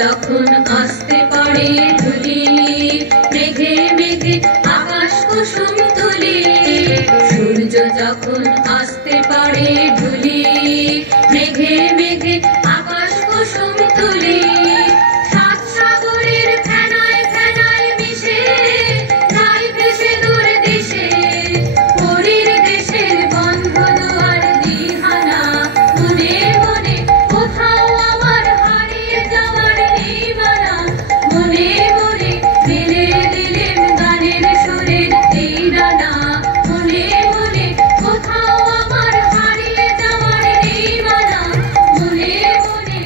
যখন আসতে পারে ধুলি মেঘে মেঘে আকাশ কুসুম তুলি সূর্য যখন আসতে পারে ধুলি মেঘে মেঘে আকাশ কুসুম তুলি সাত সাগরের ফেনায় ফেনায় মিশে নাই ভেসে দূর দেশে পরীর দেশের বন্ধ দুয়ার দিহানা মনে মনে কোথাও আমার হারিয়ে যাওয়ার নিমানা মনে মনে দিলে দিলেম গানের সুরের এই ডানা মনে মনে কোথাও আমার হারিয়ে যাওয়ার নিমানা মনে মনে।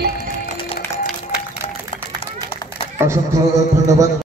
অসংখ্য ধন্যবাদ।